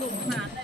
ลุกหาอะไร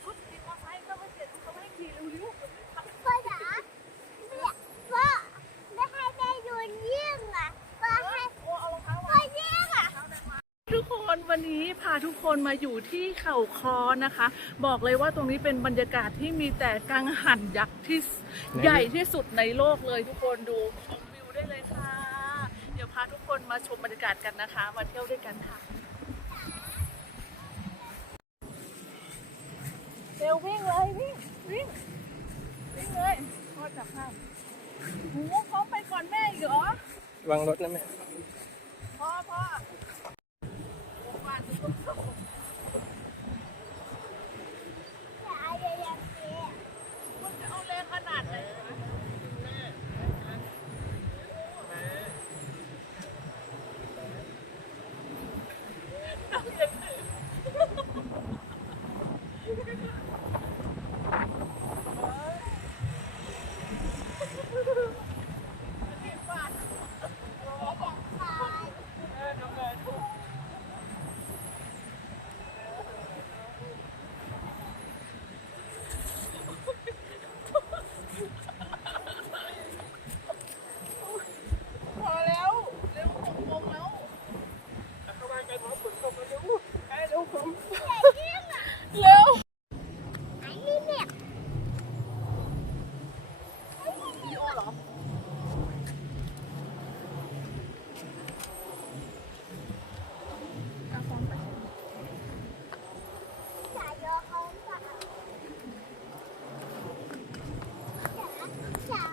เร็วไปเปลี่ยนชุดขี่มอไซค์ก็ไปเปลี่ยนชุดเขาไม่ให้ขี่เร็วพ่อจ๋าเนี่ยพ่อไม่ให้แม่โดนยิงอะพ่อให้ๆโอ้เอารองเท้าพ่อมายิงอะ ทุกคนวันนี้พาทุกคนมาอยู่ที่เขาคอนะคะ บอกเลยว่าตรงนี้เป็นบรรยากาศที่มีแต่กังหันยักษ์ที่ใหญ่ที่สุดในโลกเลยทุกคนดูชมวิวได้เลยค่ะ เดี๋ยวพาทุกคนมาชมบรรยากาศกันนะคะ มาเที่ยวด้วยกันค่ะ เร็ววิ่งเลยวิ่งวิ่งวิ่งเลยพ่อจับภาพโอ้โหเขาไปก่อนแม่อีกเหรอวางรถนะแม่พ่อพ่อโอ้บ้านทุกคน จ๋าอย่าอย่าเสีย มันจะเอาแรงขนาดไหนพอแล้ว เร็วหกโมงแล้ว เข้ามากันพร้อมฝนตกแล้วเร็วใกล้เร็วผม เร็ว ไอ้นี่เนี่ย วิดีโอเหรอ จ๋าโยนเขาจ๋าจ๋าจ๋า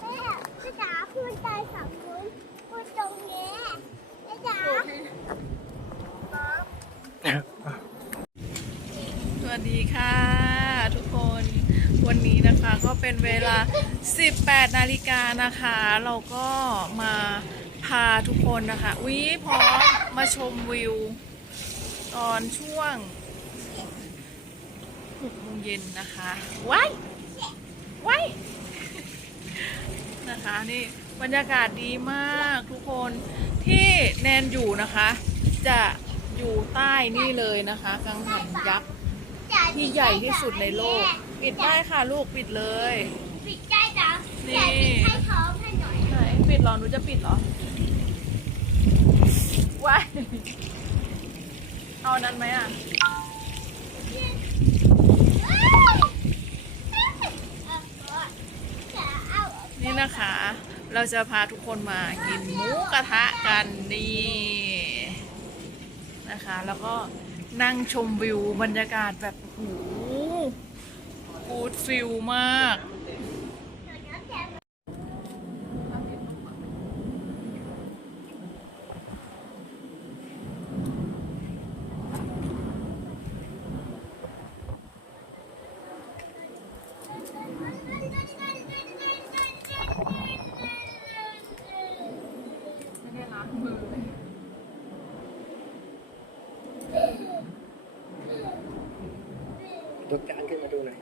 แม่จ๋าคุณตายฝั่งนู้นคุณตรงนี้จ๋า สวัสดีค่ะ ทุกคน วันนี้นะคะก็ เป็นเวลา 18 นาฬิกานะคะ เราก็มาพาทุกคนนะคะวิพร้อมมาชมวิว ตอนช่วง6โมงเย็นนะคะว้ายว้ายนะคะนี่บรรยากาศดีมากทุกคนที่แนนอยู่นะคะ จะอยู่ใต้นี่เลยนะคะกังหันยักษ์ที่ใหญ่ที่สุดในโลก ปิดได้ค่ะลูกปิดเลย ปิดใจจ๋านี่จ๋าปิดให้ท้องให้หน่อยไหนปิดเหรอหนูจะปิดเหรอว้ายเอาอันนั้นไหมอะจ๋าเอานี่นะคะ เราจะพาทุกคนมากินหมูกระทะกันนี่นะคะ แล้วก็นั่งชมวิวบรรยากาศแบบโอ้โห กูดฟิลมาก ไม่ได้ล้างมือเลย ยกจานขึ้นมาดูหน่อย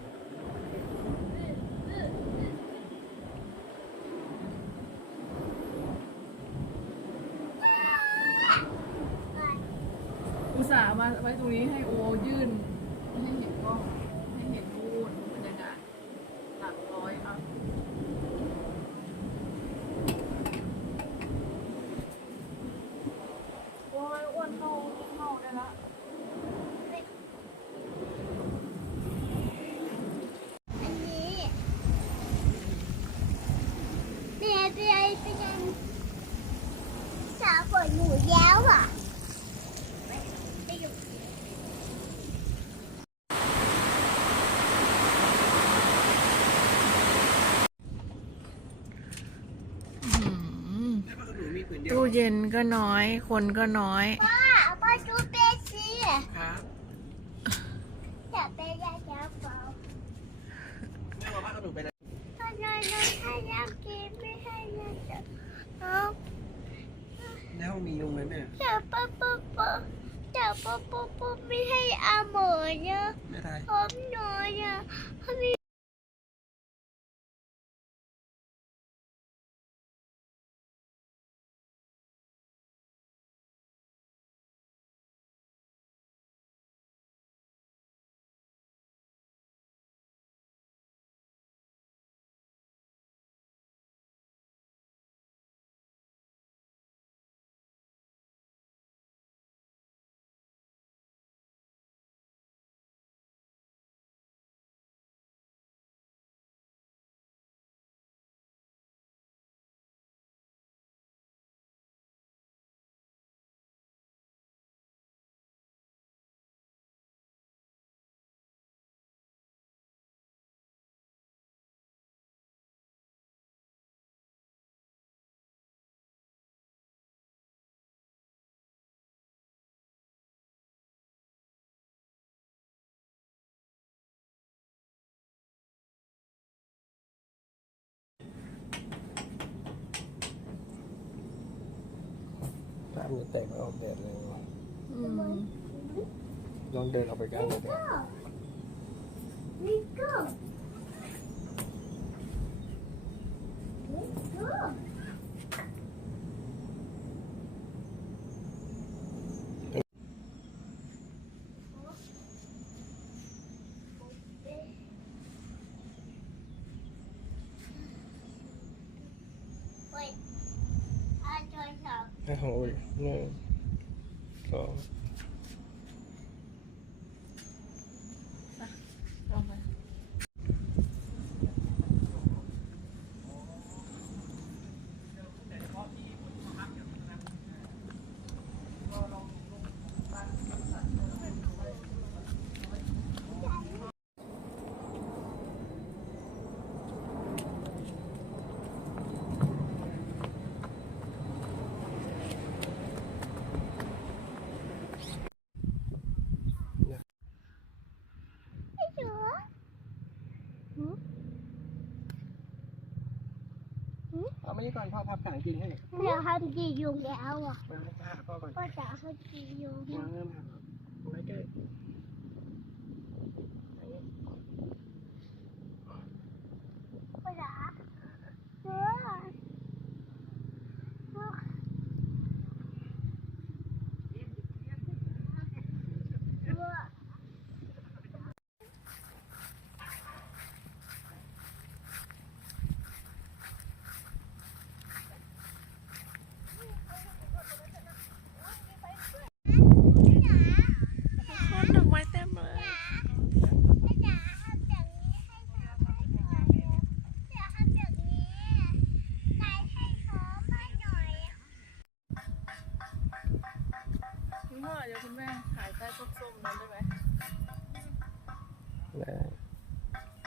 อุต ส่าห์มาไว้ตรงนี้ให้โอยื่นให้เห็นกล้องให้เห็นรูนบรรยากาศหลักร้อยอะโอ้ยอ้วนเข้าเข้าได้ละ อันนี้แม่ไปไอ้ไปยังสาวฝนหนูแล้วอะไปอยู่ หนูมี ผืนเดียวตู้เย็นก็น้อย คนก็น้อย ป้าเอามาดูเบสสิครับจะไปยาจะเปล่าแม่บอกว่าเอาหนูไปไหนถ้าน้อยน้อยให้ยากินไม่ให้ยาจะเอาในห้องมียุงไหมแม่จะปุ๊บปุ๊บปุ๊บจะปุ๊บปุ๊บปุ๊บไม่ให้อาหมอเนี่ยไม่ได้ผมหน่อยอะ เขามีตามจะแตกมาออกแดดเลยอืมลองเดินออกไปกลางแดดนี่ก็นี่ก็เฮ้ยอาจารย์ สอบให้ของอุ้ยหนึ่งสอง ลองไป ไม่เหรอ เอาไม่ใช่ก่อนพ่อพับขาจริงให้เดี๋ยวทำจียุงแล้วอะมาให้ป้าหาพ่อก่อนก็จะทำจียุง มาเริ่มครั นั้ไหม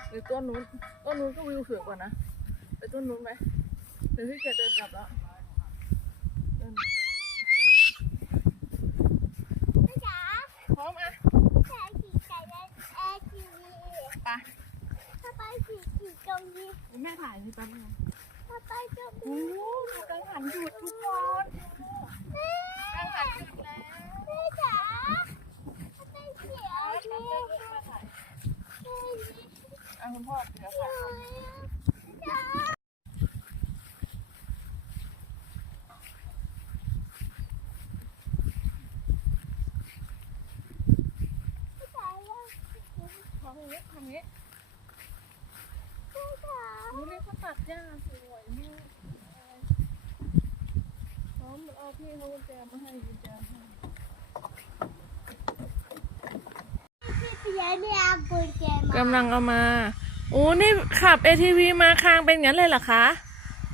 หรือต้นนู้นต้นนู้นก็วิวสวยกว่านะไปต้นนู้นไหมหรือที่จะเดินกลับแล้วพร้อมอะไปแม่ถ่ายสิไป๊บนึงโอ้โหกำลังหันหยุดทุกคน อะคุณพ่อเดี๋ยวค่ะจ๋าแล้วทำอย่างนี้ทำอย่างนี้แม่จ๋าดูนี่เขาตัดหญ้าสวยมากพร้อมเอาพี่เขากุญแจมาให้กุญแจให้ พี่เพียเนี่ยเอากุญแจมากำลังเอามาโอ้นี่ขับ ATV มาคางเป็นงั้นเลยเหรอคะ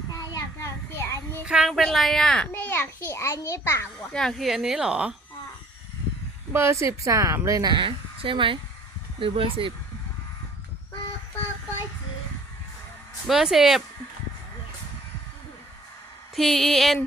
ถ้าอยากลองขี่อันนี้คางเป็นไรอะ ไม่อยากขี่อันนี้เปล่าอะอยากขี่อันนี้เหรอ เบอร์สิบสามเลยนะ ใช่ไหม หรือเบอร์สิบป้าป้าป้าจีเบอร์สิบ T E N